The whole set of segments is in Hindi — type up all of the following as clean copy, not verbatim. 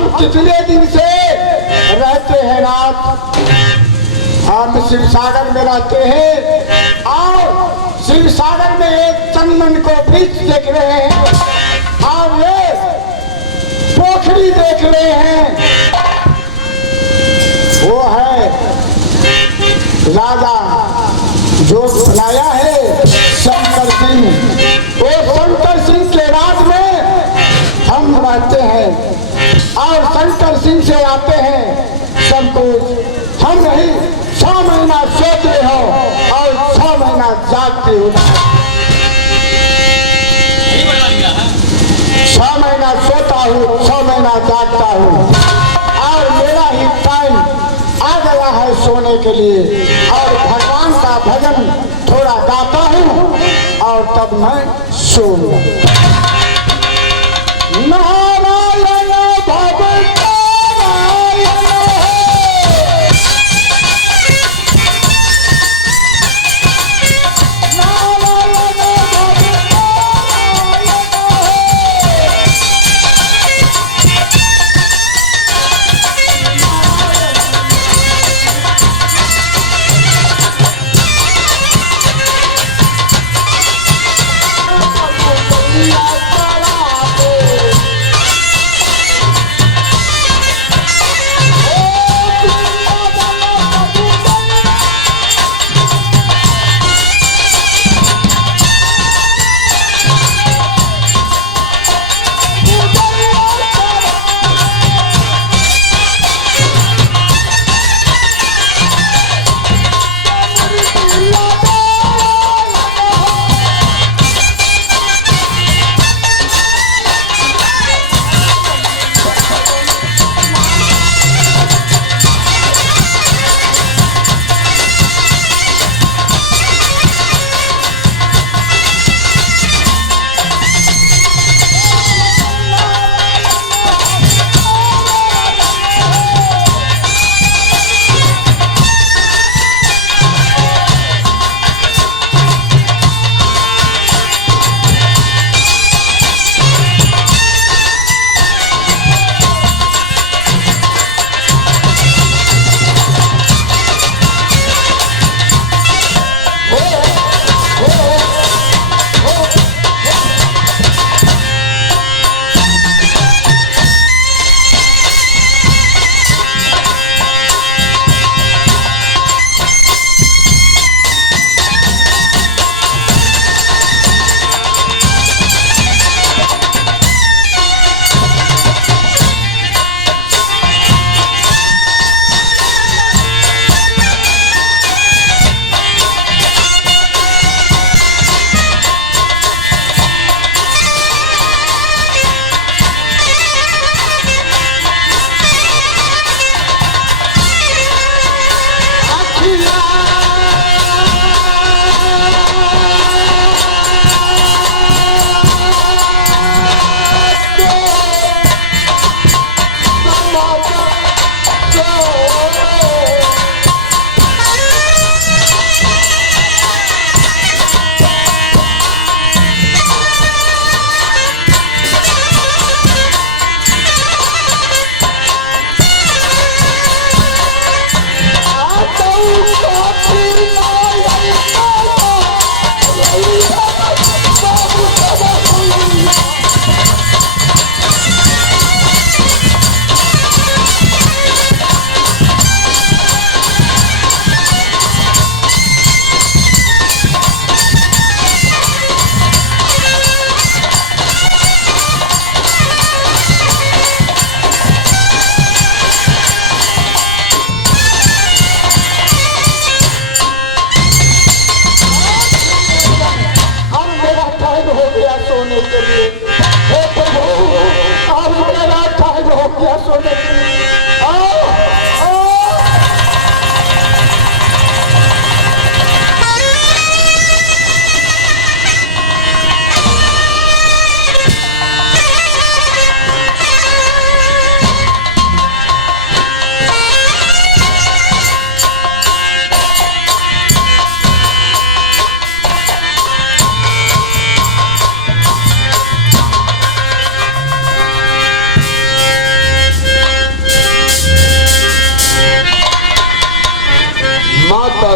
हम कितने दिन से रहते हैं रात, हम शिव सागर में रहते हैं और शिव सागर में एक चंदन को वृक्ष देख रहे हैं और ये पोखरी देख रहे हैं। वो है राजा जो बुलाया है शंकर सिंह। वो शंकर सिंह के राज में हम रहते हैं और शंकर सिंह से आते हैं सब कुछ। हम नहीं 6 महीना सोते हो और 6 महीना जागते हो। 6 महीना सोता हूँ, 6 महीना जागता हूँ और मेरा ही टाइम आ गया है सोने के लिए और भगवान का भजन थोड़ा गाता हूँ और तब मैं सो Yeah.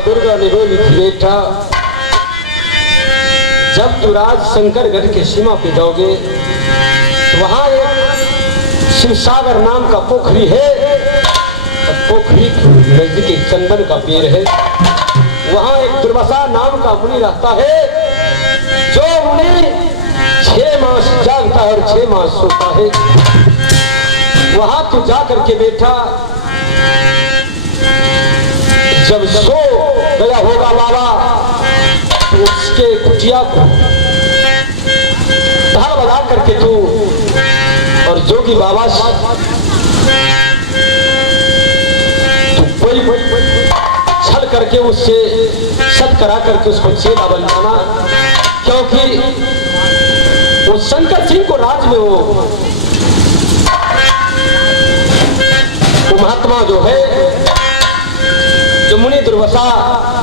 दुर्गा ने बोली थी बेटा, जब तू राज शंकरगढ़ के सीमा पे जाओगे तो वहां एक शिवसागर नाम का पोखरी है, और पोखरी नजदीक एक चंदन का पेड़ है। वहां एक दुर्वासा नाम का मुनि रहता है, जो मुनि 6 मास जागता है और 6 मास सोता है। वहां तू जा करके बेटा, जब सो गया होगा बाबा, तो उसके कुटिया को ढाल बजा करके तू और जोगी बाबा तू कोई छल करके उससे सत करा करके उसको चेला बनाना, क्योंकि वो शंकर सिंह को राज में वो महात्मा जो है, जो मुनि दुर्वासा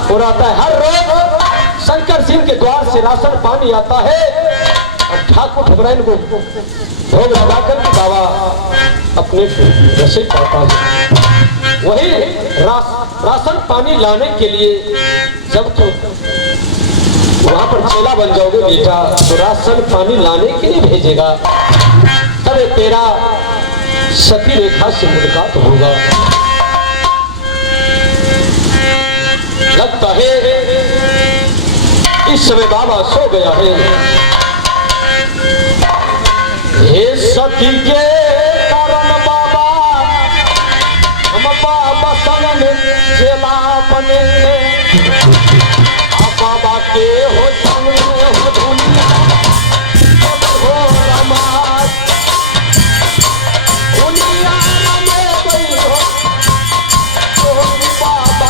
हो रहता है, हर रोज शंकर सिंह के द्वार से राशन पानी आता है और ठाकुर ठकुराइन को भोग लगा कर के बाबा अपने रसोई पाता है। वही राशन पानी लाने के लिए जब तो वहां पर चेला बन जाओगे बेटा, तो राशन पानी लाने के लिए भेजेगा, तब तेरा सती रेखा से मुलाकात होगा। लगता है इस समय बाबा सो गया है। हे सती के कारण बाबा हम बाबा संग में चेला बने, बाबा के हो संग में हो दुनिया हो रमाज, दुनिया में कोई हो तो बाबा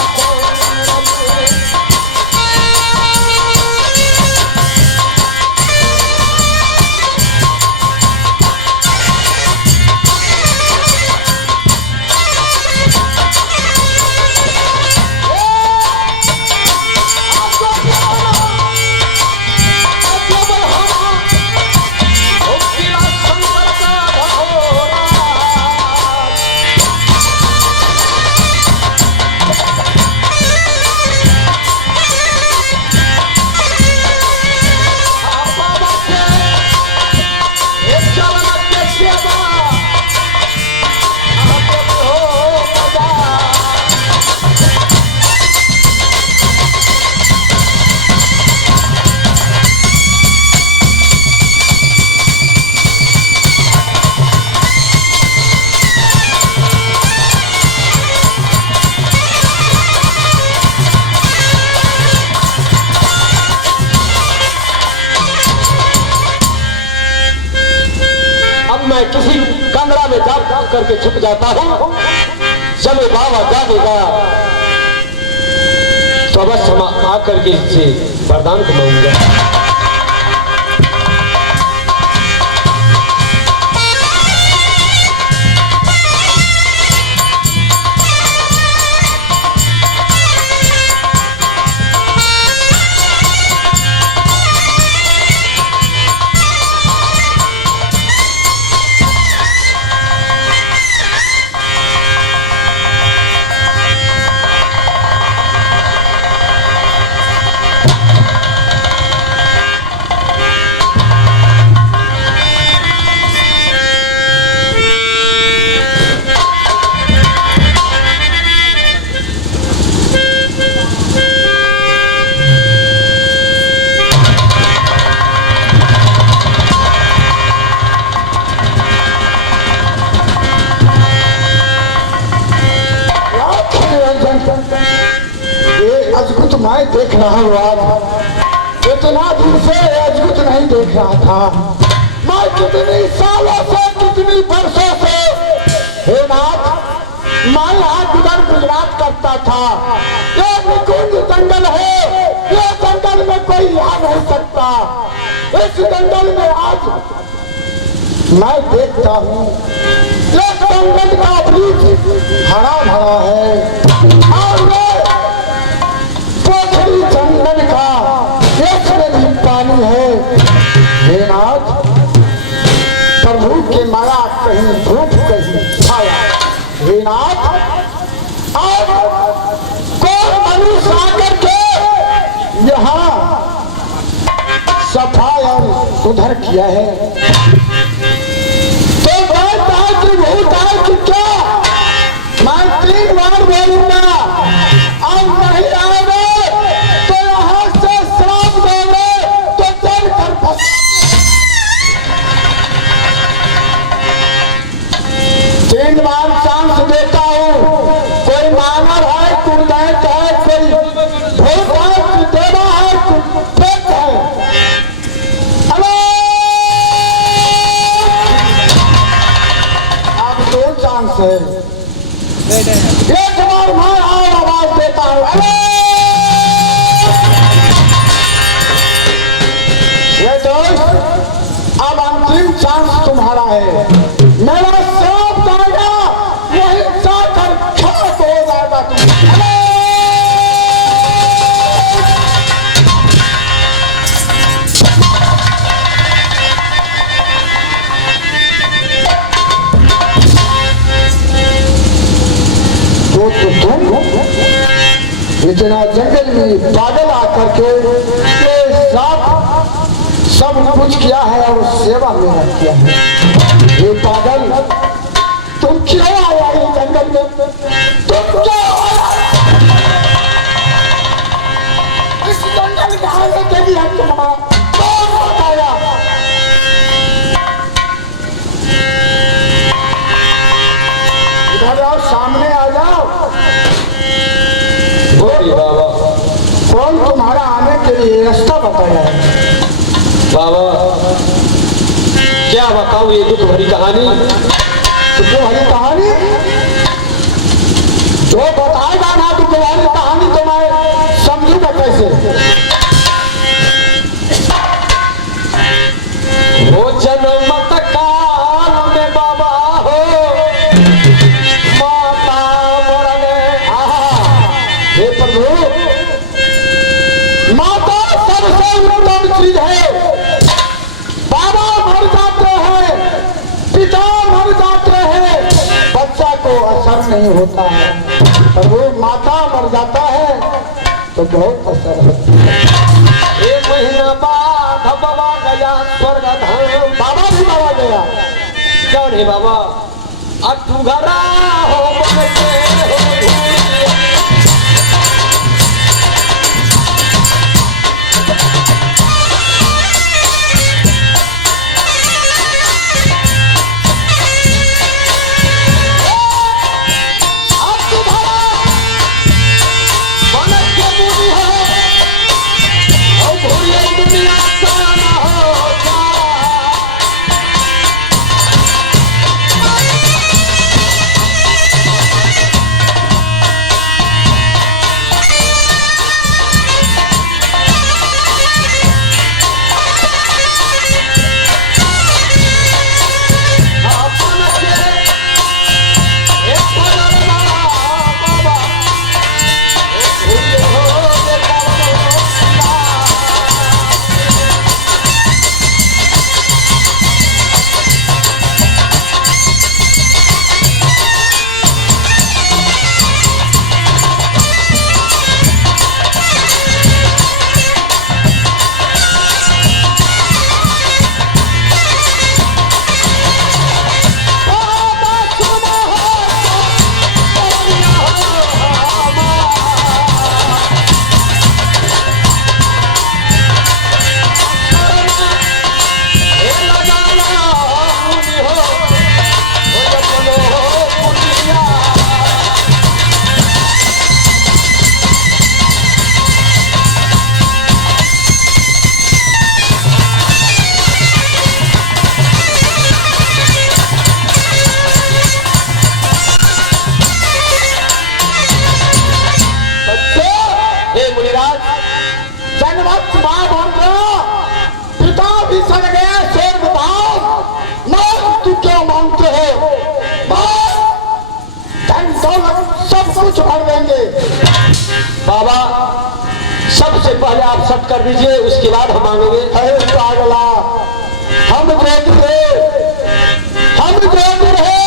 किसी कमरा में जा करके छुप जाता हूं। जब बाबा जागेगा तो अवश्य हम आकर के इससे वरदान को मांगूंगा। मैं देख रहा हूँ आज, इतना दिन से अजगुत नहीं देख रहा था। मैं कितनी सालों से, कितनी वर्षों से हे नाथ, मैं यहाँ गुजरात करता था। ये निकुंज जंगल है, ये जंगल में कोई आ नहीं सकता। इस जंगल में आज मैं देखता हूँ ये जंगल का वृक्ष हरा भरा है और जंगल का एक भी पानी है। हे नाथ, प्रभु के माया कहीं धूप कहीं छाया। हे नाथ, अब कौन मनुष्य आकर न किया है तो बात आज भूत है कि क्या? मैं 3 बार बोलूंगा और नहीं आओगे तो यहाँ से श्राप दोगे तो चल कर फंस। 3 बार चांस देता हूँ, कोई मानव है, कुलदैत है, कोई भूत है, देवा है, प्रेत है। हेलो, अब 2 चांस है। एक बार मैं और आवाज देता हूँ, हेलो। ये दोस्त, अब अंतिम चांस तुम्हारा है। मेरा श्राप जाएगा, वही जाकर खाक हो जाएगा तुम। हेलो, तो तुम इतना जंगल में पागल आकर के ये साथ सब कुछ किया है और सेवा मेरा किया है। ये पागल, तुम क्यों आया ये जंगल में? तुम क्यों आया इस जंगल में आने के लिए? तुम्हारा कौन बताया? इधर आओ, सामने आ जाओ। बोलिए बाबा। कौन तुम्हारा आने के लिए रास्ता बताया है? बाबा क्या बताऊं ये दुख भरी कहानी? दुख भरी कहानी जो बताएगा ना दुख भरी कहानी तो मैं समझूंगा कैसे? हो जन्मत काल में बाबा हो माता मरने। हे प्रभु, माता सबसे उत्तम चीज है। बाबा मर जाते हैं, पिता मर जाते हैं, बच्चा को असर नहीं होता है। प्रभु, माता मर जाता है तो बहुत असर होता है। 1 महीना बाद बाबा गया स्वर्ग धाम। बाबा भी मारा गया। क्यों नहीं बाबा? अटू घरा हो बनते हो धूलिया। कुछ भर देंगे। बाबा सबसे पहले आप सब कर दीजिए, उसके बाद हम मांगेंगे। अरे पागला, हम जोगिर है,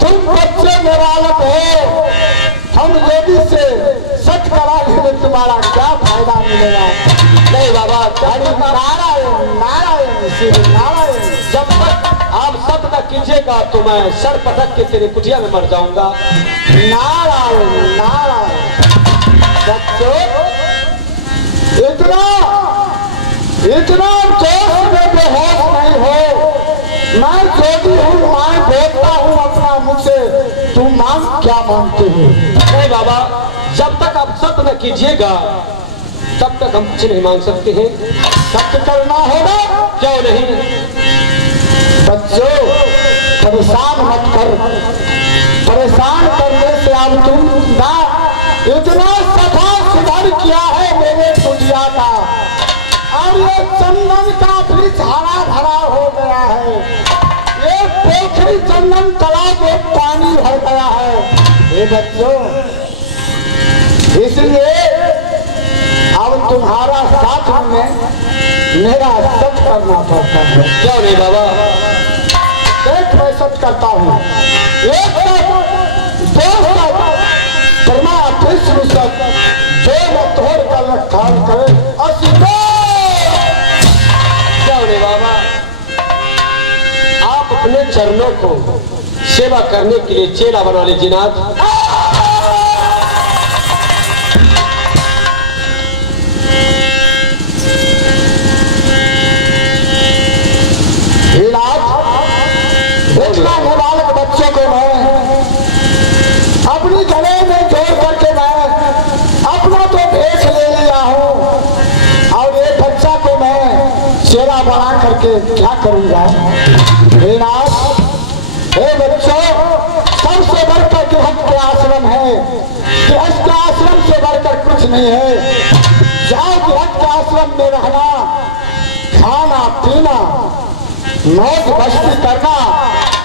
तुम बच्चे निरालक हो। हम जोगी से सच करा लेंगे, तुम्हारा क्या फायदा मिलेगा? नहीं बाबा, नारायण नारायण श्री नारायण। जब तक आप सत्य न कीजिएगा तो मैं सर पटक के तेरे कुटिया में मर जाऊंगा। नारायण नारायण। बच्चों इतना इतना जोश में बेहोश नहीं हो। मैं जोगी हूँ, मैं बोलता हूँ अपना मुख से, तुम मांग क्या मांगते हो? नहीं बाबा, जब तक आप सत्य न कीजिएगा तब तक हम कुछ नहीं मांग सकते हैं। सत्य करना होगा। क्यों नहीं? बच्चों परेशान मत कर, परेशान करने से अब तुम ना इतना सफा सुधार किया है मेरे कुटिया का, और ये चंदन का वृक्ष हरा भरा हो गया है। ये पोखरी चंदन तालाब में पानी भर गया है। ये बच्चों इसलिए अब तुम्हारा साथ में मेरा सच करना पड़ता है। क्यों नहीं बाबा? एक मैं सच करता हूँ, एक दो ब्रह्मा विष्णु सच, जो न तोड़ कर रखान करे असितो। क्यों नहीं बाबा? आप अपने चरणों को सेवा करने के लिए चेला बना लीजिए नाथ। देखना नाबालग बच्चों को मैं अपनी गले में जोड़ करके मैं अपना तो भेष ले लिया हूँ, और ये बच्चा को मैं चेला बना करके क्या करूँगा? हे नाथ, हे बच्चों, सबसे बढ़कर गृहस्थ के आश्रम है, गृहस्थ के आश्रम से बढ़कर कुछ नहीं है। जाओ गृहस्थ के आश्रम में रहना, खाना पीना, मौज मस्ती करना,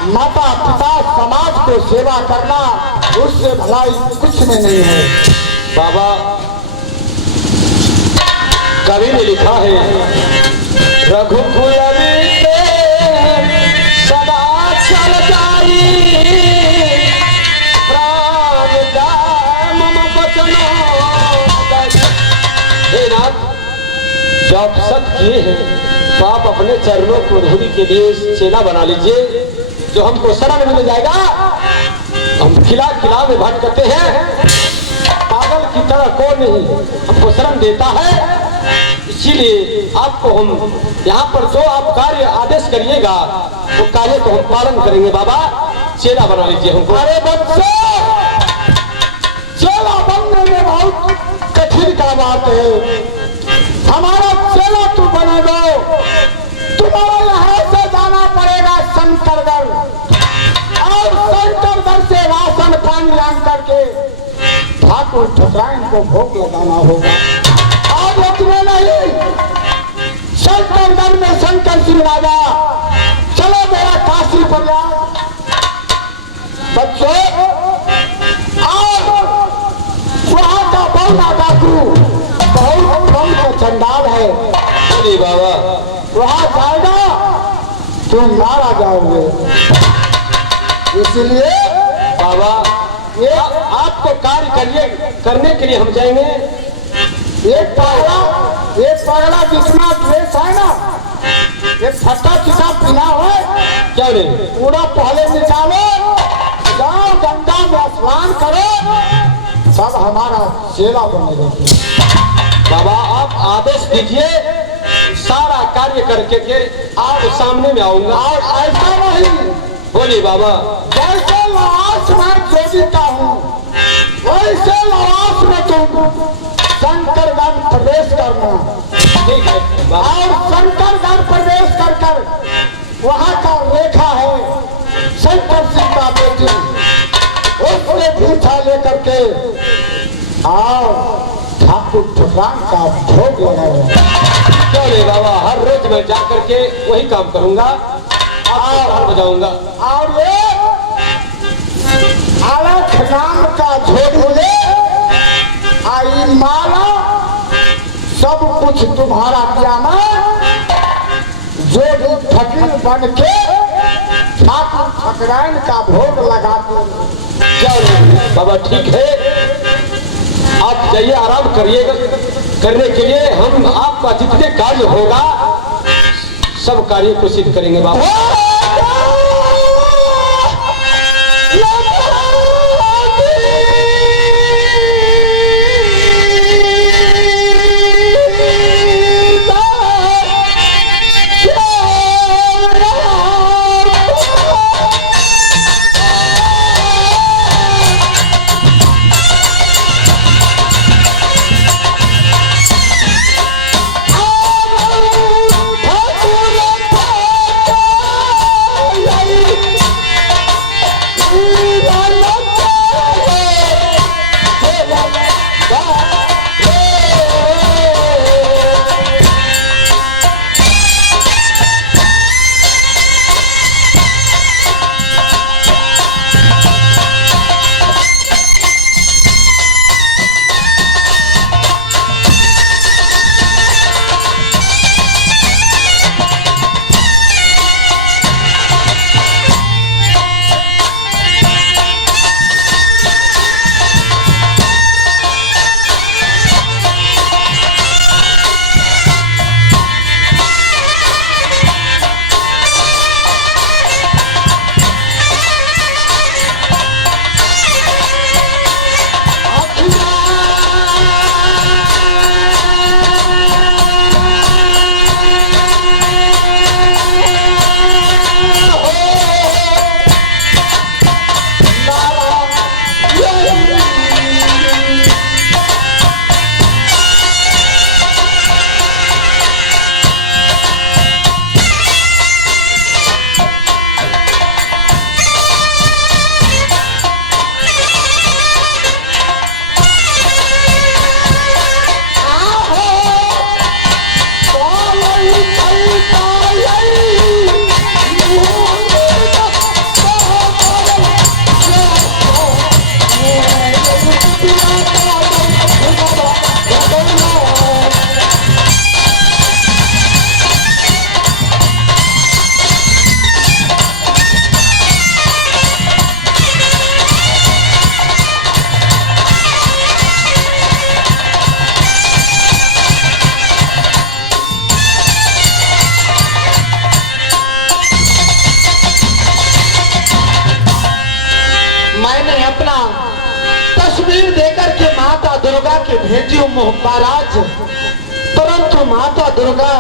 माता पिता समाज को सेवा करना, उससे भलाई कुछ में नहीं है। बाबा कवि ने लिखा है, रघुकुल सदा चल जाई, प्राण दाम बचनो। हे नाथ, जो आप सत्य किए हैं तो आप अपने चरणों को धूरी के लिए चेला बना लीजिए, जो हमको शरण मिल जाएगा। हम किला किला में भटकते हैं, पागल की तरह कौन नहीं हमको शरण देता है। इसीलिए आपको हम यहाँ पर जो आप कार्य आदेश करिएगा वो कार्य को हम पालन करेंगे। बाबा चेला बना लीजिए हमको। अरे बच्चे, चेला बनने में बहुत कठिन का बात है। हमारा चेला तू बनेगा, तुम्हारा यहाँ से जाना पड़ेगा शंकरगढ़, और शंकरगढ़ से राशन पानी लान करके ठाकुर ठकुराइन को भोग लगाना होगा। और इतने नहीं, शंकरगढ़ में शंकर सिंह राजा, चलो मेरा काशी प्रयाग। बच्चों और वहाँ का बौना डाकू बहुत कम का चंडाल है। बोलिए बाबा, वहाँ जाएगा तुम मारा जाओगे। इसलिए बाबा ये आपको कार्य करने के लिए हम जाएंगे। एक पगला जितना ड्रेस है ना, एक फटा चिटा पीना है, क्या नहीं? पूरा पहले निकालो, जाओ गंगा में स्नान करो, सब हमारा चेला बनेगा। बाबा आप आदेश दीजिए, सारा कार्य करके के आप सामने में आऊंगा। और ऐसा नहीं, बोलिए बाबा। जैसे लवास में जोगिता हूँ, वैसे लवास में तुम शंकरगढ़ प्रवेश करना। ठीक है बाबा। और शंकरगढ़ प्रवेश कर कर वहाँ का रेखा है शंकर सिंह का बेटी, उसने पीछा लेकर के आओ ठाकुर ठकुराइन का भोग लगाओ। क्यों नहीं बाबा, हर रोज मैं जा करके वही काम करूंगा, आपको बजाऊंगा। और ये अलख नाम का झोली ले आई माला, सब कुछ तुम्हारा जाना, जो भी फकीर बन के ठाकुर ठकुराइन का भोग लगाते। क्या नहीं बाबा, ठीक है आप जाइए, आराम करिएगा, करने के लिए हम आपका जितने कार्य होगा सब कार्य को सिद्ध करेंगे बाबा। भेजियो महाराज, परंतु माता दुर्गा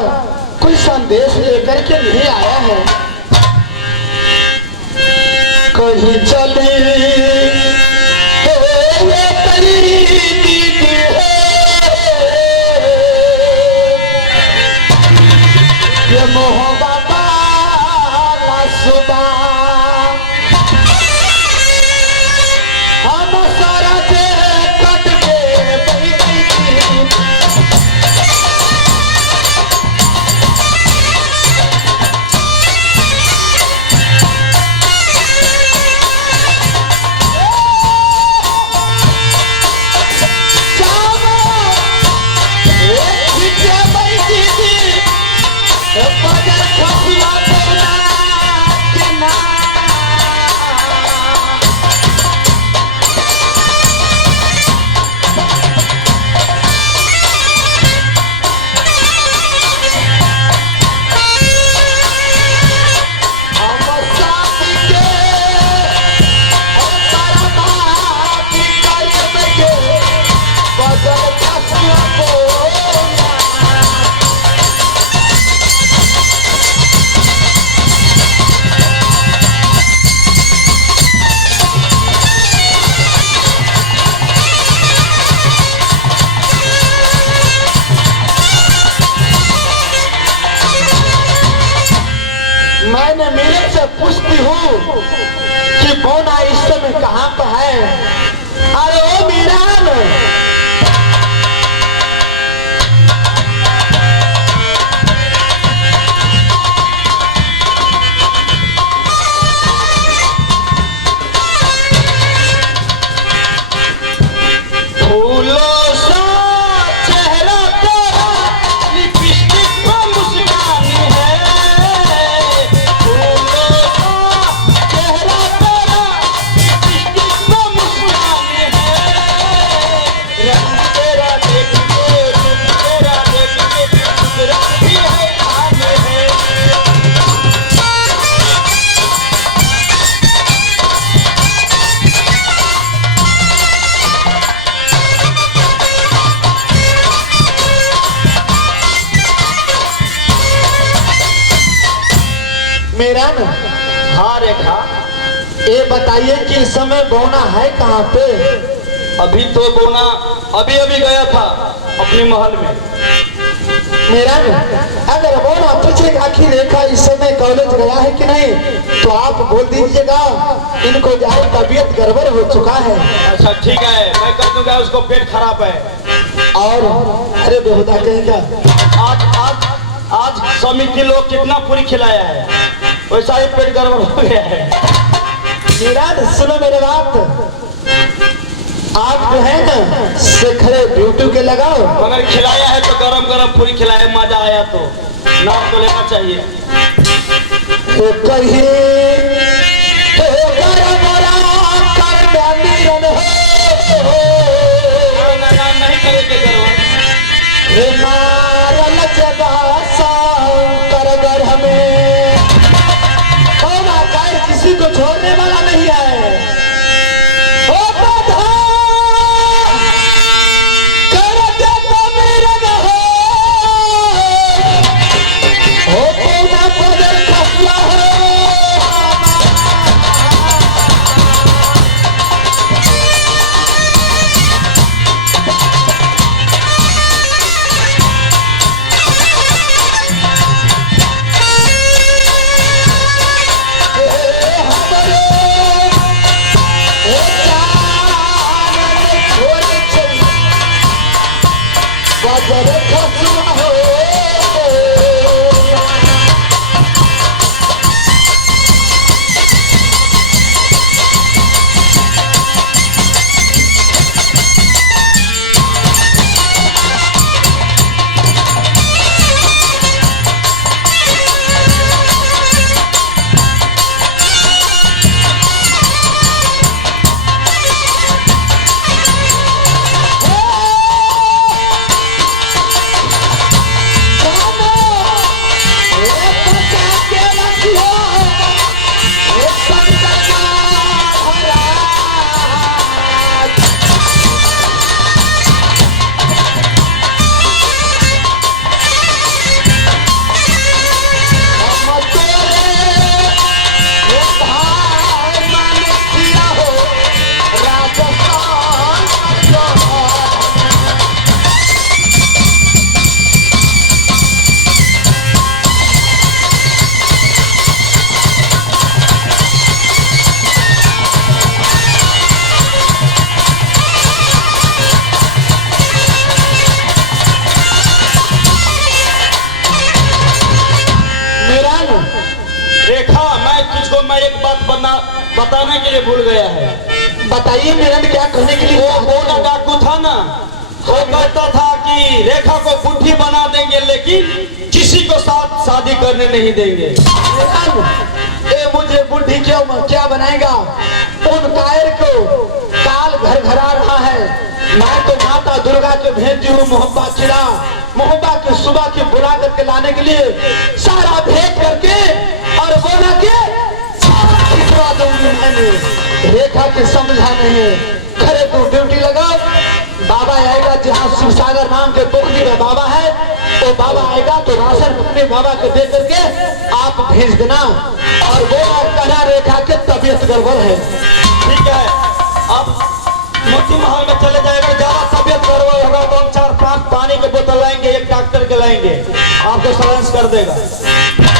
कोई संदेश लेकर के नहीं आया है। कहीं चली ये मोहब्बत सुबह हम सारा जे कट के मैंने मेरे से पूछती हूँ कि बोना इस समय कहाँ पर है। अरे ओ मीरान, फूलों सा चेहरा तेरा लिपस्टिक पे मुस्कान है। फूलों सा चेहरा तेरा लिपस्टिक पे मुस्कान है। हाँ रेखा, ये बताइए कि इस समय बोना है कहाँ पे? अभी तो बोना अभी अभी गया था अपने महल में। मेरा अगर बोना पूछेगा कि रेखा इस समय कॉलेज गया है कि नहीं, तो आप बोल दीजिएगा इनको जाए तबीयत गड़बड़ हो चुका है। अच्छा ठीक है, मैं कह दूंगा उसको पेट खराब है। और अरे बेहुदा कहेगा, आज आज आज समिति लोग कितना पूरी खिलाया है, वैसा ही पेट गड़बड़ हो गया है। मेरा सुनो मेरे बात, आप जो है ना शेखरे ड्यूटी के लगाओ। मगर खिलाया है तो गरम गरम पूरी खिलाया, मजा आया तो नाम तो लेना चाहिए। तो कहीं नहीं करेंगे गरम। किसी को छोड़ने वाला नहीं है। बताने के लिए भूल गया है। बताइए मेरा क्या कहने के लिए? वो डाकू था ना, वो कहता था कि रेखा को बुढ़ी बना देंगे लेकिन किसी को साथ शादी करने नहीं देंगे। ए मुझे बुढ़ी क्या बनाएगा? उन कायर को काल घर घरा रहा है। मैं तो माता दुर्गा के भेजी हूँ मोहब्बा चिड़ा, मोहब्बा के सुबह के बुला करके लाने के लिए सारा भेंट करके और बोला के दूंगी मैंने। रेखा के समझा नहीं, खरे तू ड्यूटी लगा। बाबा आएगा जहाँ शिवसागर नाम के पोखरी में बाबा है, तो बाबा आएगा तो राशन अपने बाबा को दे करके आप भेज देना और वो कहना रेखा के तबीयत गड़बड़ है। ठीक है, अब मोती महल में चले जाएगा। ज्यादा तबीयत गड़बड़ होगा तो हम 4-5 पानी के बोतल लाएंगे, एक डॉक्टर के लाएंगे, आपको सलांस कर देगा।